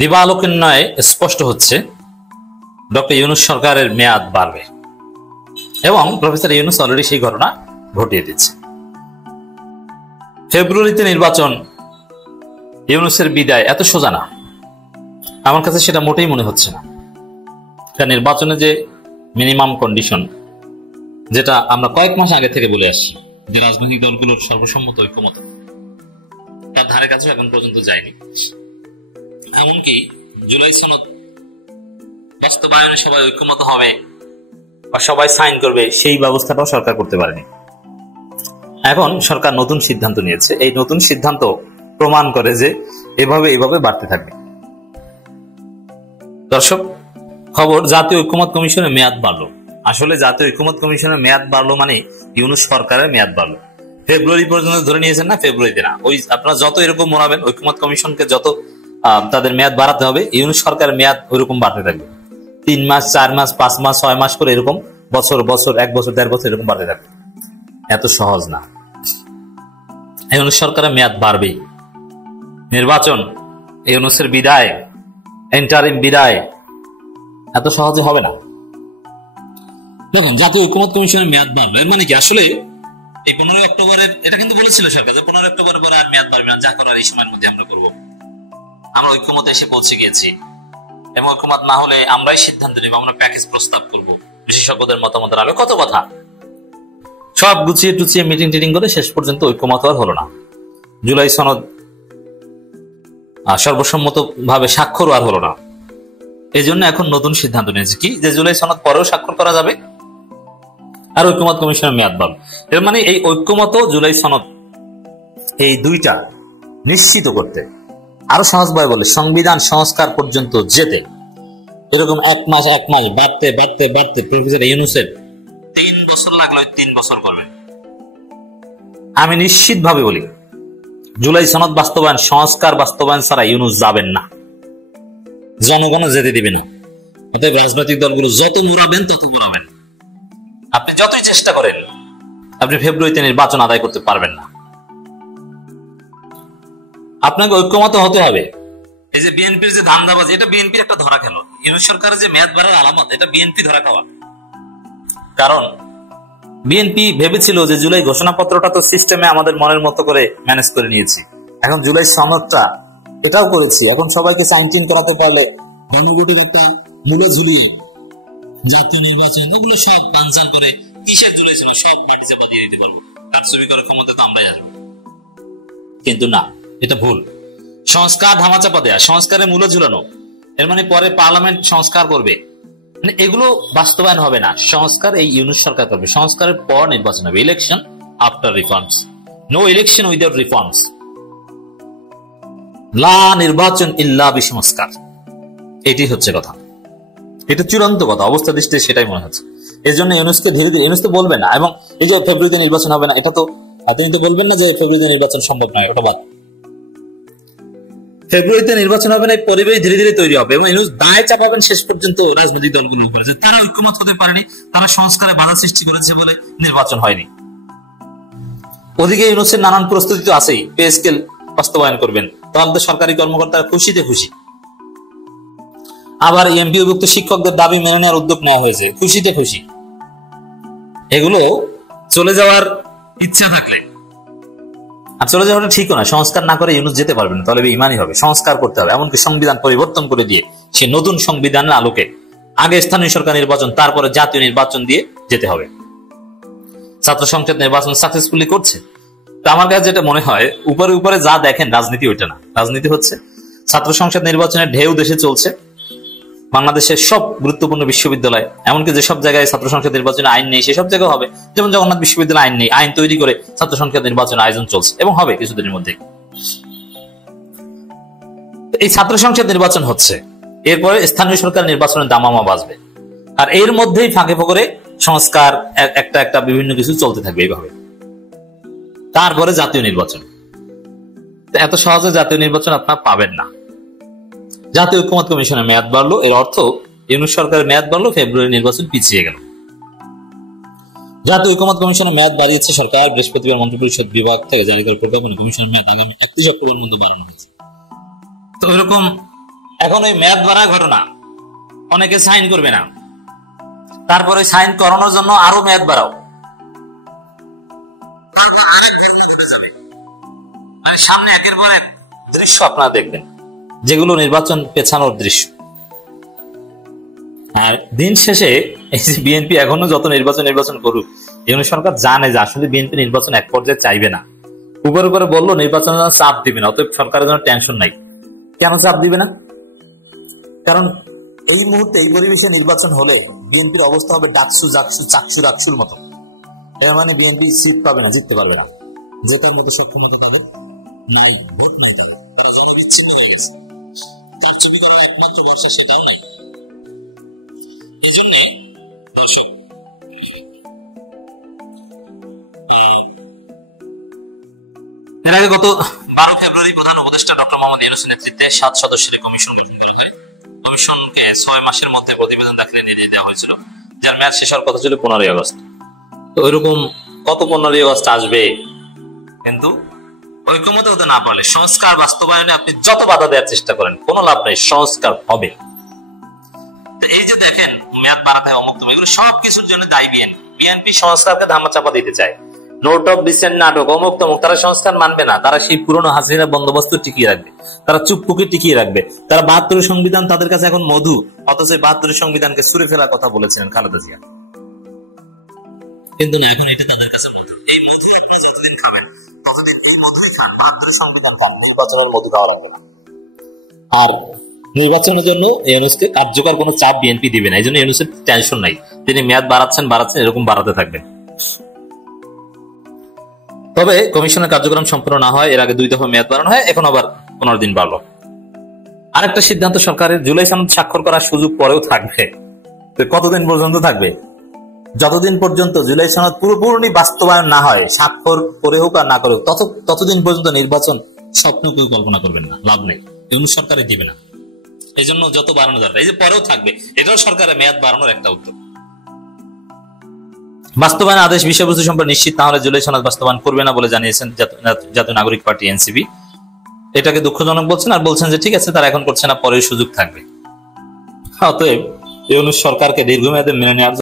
দিবালোকন্যায় স্পষ্ট হচ্ছে ডক্টর ইউনূস সরকারের মেয়াদ বাড়বে এবং প্রফেসর ইউনূস অলরেডি সেই ঘটনা ঘটিয়ে দিচ্ছে। ফেব্রুয়ারিতে নির্বাচন, ইউনূসের বিদায় এত সোজা না, আমার কাছে সেটা মোটেই মনে হচ্ছে না। নির্বাচনে যে মিনিমাম কন্ডিশন, যেটা আমরা কয়েক মাস আগে থেকে বলে আসছি, যে রাজনৈতিক দলগুলোর সর্বসম্মত ঐক্যমত, তার ধারে কাছেও এখন পর্যন্ত যায়নি। এমনকি জুলাই সনদ বাস্তবায়নে সবাই ঐক্যমত হবে বা সবাই সাইন করবে, সেই ব্যবস্থাটাও সরকার করতে পারেনি। এখন সরকার নতুন সিদ্ধান্ত নিয়েছে। এই নতুন সিদ্ধান্ত প্রমাণ করে যে এভাবে বাড়তে থাকবে। দর্শক, খবর, জাতীয় ঐক্যমত কমিশনের মেয়াদ বাড়লো। আসলে জাতীয় ঐক্যমত কমিশনের মেয়াদ বাড়লো মানে ইউনূস সরকারের মেয়াদ বাড়লো। ফেব্রুয়ারি পর্যন্ত ধরে নিয়েছেন না, ফেব্রুয়ারিতে না। ওই আপনারা যত এরকম মনাবেন, ঐক্যমত কমিশনকে যত তাদের মেয়াদ বাড়াতে হবে, ইউনূস সরকারের মেয়াদ ওইরকম বাড়তে থাকবে। 3 মাস, 4 মাস, 5 মাস, 6 মাস করে এরকম বছর, 1 বছর, 1.5 বছর এরকম বাড়তে থাকবে। এত সহজ না। ইউনূস সরকারের মেয়াদ বাড়বেই। নির্বাচন, ইউনূসের বিদায়, ইন্টারিম বিদায় এত সহজে হবে না। দেখুন, জাতীয় ঐক্যমত কমিশনের মেয়াদ বাড়লো, এর মানে কি? আসলে এই 15 অক্টোবরের, এটা কিন্তু বলেছিল সরকার যে 15 অক্টোবরের পরে আর মেয়াদ বাড়বে না, যা করার এই সময়ের মধ্যে আমরা করবো। আমরা ঐক্যমতে এসে পৌঁছে গিয়েছি এবং ঐক্যমত না হলে আমরাই সিদ্ধান্ত নেব, আমরা প্যাকেজ প্রস্তাব করব বিশেষজ্ঞদের মতামতের আলোকে। কত কথা, সব গুছিয়ে টুচিয়ে মিটিং টিটিং করে শেষ পর্যন্ত ঐক্যমত আর হলো না। জুলাই সনদ সর্বসম্মত ভাবে স্বাক্ষর আর হলো না। এই জন্য এখন নতুন সিদ্ধান্ত নিয়েছে কি, যে জুলাই সনদ পরেও স্বাক্ষর করা যাবে আর ঐক্যমত কমিশনের মেয়াদ বাড়বে। এর মানে এই ঐক্যমত, জুলাই সনদ, এই দুইটা নিশ্চিত করতে আরো সহজভাবে বলে সংবিধান সংস্কার পর্যন্ত যেতে এরকম এক মাস বাড়তে প্রফেসর ইউনূসের 3 বছর লাগলো। 3 বছর করবে। আমি নিশ্চিত ভাবে বলি, জুলাই সনদ বাস্তবায়ন, সংস্কার বাস্তবায়ন ছাড়া ইউনূস যাবেন না, জনগণ যেতে দিবে না। অতএব রাজনৈতিক দলগুলো যত মুড়াবেন তত মুড়াবেন। আপনি যতই চেষ্টা করেন, আপনি ফেব্রুয়ারিতে নির্বাচন আদায় করতে পারবেন না। আপনাকে ঐক্যমত হতে হবে। এই যে বিএনপির যে ধান্দাবাজি, এটা বিএনপির একটা ধরা খেলো। ইউনূস সরকারের যে মেয়াদ বাড়ার আলামত, এটা বিএনপি ধরা খাওয়া। কারণ বিএনপি ভেবেছিল যে জুলাই ঘোষণাপত্রটা তো সিস্টেমে আমাদের মনের মতো করে ম্যানেজ করে নিয়েছি, এখন জুলাই সনদটা এটাও করেছি, এখন সবাইকে সাইন টিন করাতে পারলে গণভোটের একটা মূলে ঝুলিয়ে জাতীয় নির্বাচন ওগুলো সব বানচাল করে কিসের জুলাই সনদ সব মাটি চাপা দিয়ে দিতে পারবো, কারচুপি করার ক্ষমতা তো আমরাই আসবো। কিন্তু না, এটা ভুল। সংস্কার ধামাচাপা দেয়া, সংস্কারের মূলে ঝুলানো, এর মানে পরে পার্লামেন্ট সংস্কার করবে, মানে এগুলো বাস্তবায়ন হবে না। সংস্কার এই ইউনূস সরকার করবে। সংস্কারের পর নির্বাচন হবে, election after reforms, no election without reforms, লা নির্বাচন ইল্লা বিসংস্কার। এটি হচ্ছে কথা, এটা চূড়ান্ত কথা। অবস্থা দৃষ্টিতে সেটাই মনে হচ্ছে। এই জন্য ইউনূসকে ধীরে ধীরে, ইউনূস তো বলবে না, এবং এই যে ফেব্রুয়ারিতে নির্বাচন হবে না, এটা তো তিনি তো বলবেন না যে ফেব্রুয়ারিতে নির্বাচন সম্ভব নয়, ওটা বাদ। ফেব্রুয়ারিতে নির্বাচন হবে না, এই পরিবেশ ধীরে ধীরে তৈরি হবে এবং ইউনূস দায় চাপাবেন শেষ পর্যন্ত রাজনৈতিক দলগুলোর উপরে যে তারা ঐক্যমত হতে পারেনি, তারা সংস্কারে বাধা সৃষ্টি করেছে বলে নির্বাচন হয়নি। ওদিকে ইউনূসের নানান প্রস্তুতি তো আছেই, পে স্কেল বাস্তবায়ন করবেন, তাহলে তো সরকারি কর্মকর্তারা খুশিতে খুশি। আবার এমপিওভুক্ত শিক্ষকদের দাবি মেনে নেওয়ার উদ্যোগ নেওয়া হয়েছে, খুশিতে খুশি। এগুলো চলে যাওয়ার ইচ্ছা থাকলে, আর চলে যাওয়াটা ঠিক না, সংস্কার না করে ইউনূস যেতে পারবেন, তাহলে ইমানই হবে। সংস্কার করতে হবে, এমনকি সংবিধান পরিবর্তন করে দিয়ে সে নতুন সংবিধানের আলোকে আগে স্থানীয় সরকার নির্বাচন, তারপরে জাতীয় নির্বাচন দিয়ে যেতে হবে। ছাত্র সংসদ নির্বাচন সাকসেসফুলি করছে। তো আমার কাছে যেটা মনে হয়, উপরে উপরে যা দেখেন রাজনীতি ওইটা না। রাজনীতি হচ্ছে ছাত্র সংসদ নির্বাচনের ঢেউ দেশে চলছে। বাংলাদেশের সব গুরুত্বপূর্ণ বিশ্ববিদ্যালয়, এমনকি যেসব জায়গায় ছাত্র সংসদ নির্বাচনে আইন নেই সেসব জায়গায় হবে। যেমন জগন্নাথ বিশ্ববিদ্যালয় আইন নেই, আইন তৈরি করে ছাত্র সংসদ নির্বাচনের আয়োজন চলছে এবং হবে কিছুদিনের মধ্যে। এই ছাত্র সংসদ নির্বাচন হচ্ছে, এরপরে স্থানীয় সরকার নির্বাচনের দামামা বাজবে, আর এর মধ্যেই ফাঁকে ফোকরে সংস্কার একটা বিভিন্ন কিছু চলতে থাকবে এইভাবে। তারপরে জাতীয় নির্বাচন। এত সহজে জাতীয় নির্বাচন আপনারা পাবেন না। জাতীয় ঐক্যমত কমিশনের মেয়াদ বাড়লো, এর অর্থ ইউনূস সরকারের মেয়াদ বাড়লো, ফেব্রুয়ারি নির্বাচন পিছিয়ে গেল। জাতীয় ঐক্যমত কমিশনের মেয়াদ বাড়িয়েছে সরকার। বৃহস্পতিবার মন্ত্রিপরিষদ বিভাগ থেকে জারি করা প্রজ্ঞাপনে কমিশনের মেয়াদ আগামী 31 অক্টোবর পর্যন্ত বাড়ানো হয়েছে। তো এরকম এখন ওই মেয়াদ বাড়া ঘটনা, অনেকে সাইন করবে না, তারপরে সাইন করানোর জন্য আরো মেয়াদ বাড়াও, মানে সামনে একের পর এক দৃশ্য আপনারা দেখবেন যেগুলো নির্বাচন পেছানোর দৃশ্য। আর দিন শেষে এই যে বিএনপি এখনো যত নির্বাচন করুক, এই সরকার জানে যে আসলে বিএনপি নির্বাচন এক পর্যায়ে চাইবে না। উপরে উপরে বললো নির্বাচনের জন্য চাপ দিবে না, অতএব সরকারের জন্য টেনশন নাই। কেন চাপ দিবে না? কারণ এই মুহূর্তে এই পরিবেশে নির্বাচন হলে বিএনপির অবস্থা হবে ডাকসু জাকসু চাকসু রাকসুর মতো। এর মানে বিএনপি সিট পাবে না, জিততে পারবে না, জেতার মতো সক্ষমতা তাদের নাই, ভোট নাই তাদের, তারা জনবিচ্ছিন্ন হয়ে গেছে, কারচুপি করার একমাত্র ভরসা সেটাও নাই। এই জন্য দর্শক এর আগে গত 12 ফেব্রুয়ারি প্রধান উপদেষ্টা ডক্টর মোহাম্মদ ইউনূসের নেতৃত্বে 7 সদস্যের কমিশন গঠন করা হয়। কমিশনকে 6 মাসের মধ্যে প্রতিবেদন দাখিলে নির্দেশ দেওয়া হয়েছিল, যার মেয়াদ শেষ হওয়ার কথা ছিল 15 আগস্ট। তো ওইরকম কত 15 আগস্ট আসবে, কিন্তু ঐক্যমত হতে না পারলে সংস্কার বাস্তবায়নে আপনি যত বাধা দেওয়ার চেষ্টা করেন কোনো লাভ নেই, সংস্কার হবে। এই যে দেখেন মেয়াদ বাড়াতে অমুক তুমি, এগুলো সবকিছুর জন্য দায়ী বিএনপি। বিএনপি সংস্কারকে ধামাচাপা দিতে চায়, নোট অফ ডিসেন্ট নাটক অমুক তমুক, তারা সংস্কার মানবে না, তারা সেই পুরনো হাসিনা বন্দোবস্ত টিকিয়ে রাখবে, তারা চুপপুকে টিকিয়ে রাখবে, তারা 72 সংবিধান তাদের কাছে এখন মধু, অথচ 72 সংবিধানকে ছুঁড়ে ফেলার কথা বলেছিলেন খালেদা জিয়া। কিন্তু না, এখন এটা তাদের কাছে মধু। এই মধু আপনি যতদিন খাবেন ততদিন এই মধুই থাকবে, 72 সংবিধান নির্বাচনের মধু খাওয়া লাগবে না। আর নির্বাচনের জন্য ইউনূসকে কার্যকর কোনো চাপ বিএনপি দিবে না, এই জন্য ইউনূসের টেনশন নাই, তিনি মেয়াদ বাড়াচ্ছেন এরকম বাড়াতে থাকবেন। তবে কমিশনের কার্যক্রম সম্পূর্ণ না হয় এর আগে 2 দফা মেয়াদ বাড়ানো হয়, এখন আবার 15 দিন বাড়লো। আরেকটা সিদ্ধান্ত সরকারের, জুলাই সনদ স্বাক্ষর করার সুযোগ পরেও থাকবে। কতদিন পর্যন্ত থাকবে? যতদিন পর্যন্ত জুলাই সনদ পুরোপুরি বাস্তবায়ন না হয়, স্বাক্ষর করে হোক আর না করে হোক, ততদিন পর্যন্ত নির্বাচন স্বপ্ন কেউ কল্পনা করবেন না, লাভ নেই, ইউনূস সরকারই দিবে না। এই জন্য যত বাড়ানো দরকার, এই যে পরেও থাকবে, এটাও সরকারের মেয়াদ বাড়ানোর একটা উদ্যোগ। বাস্তবায়ন আদেশ বিষয়বস্তু সম্পর্কে নিশ্চিত না হলে জুলাই সনদ বাস্তবায়ন করবে না বলে জানিয়েছেন জাতীয় নাগরিক পার্টি এনসিপি। এটাকে দুঃখজনক বলছেন, আর বলছেন যে ঠিক আছে, তারা এখন করছে না, পরের সুযোগ থাকবে। অতএব ইউনূস সরকারকে দীর্ঘমেয়াদে মেনে নেওয়ার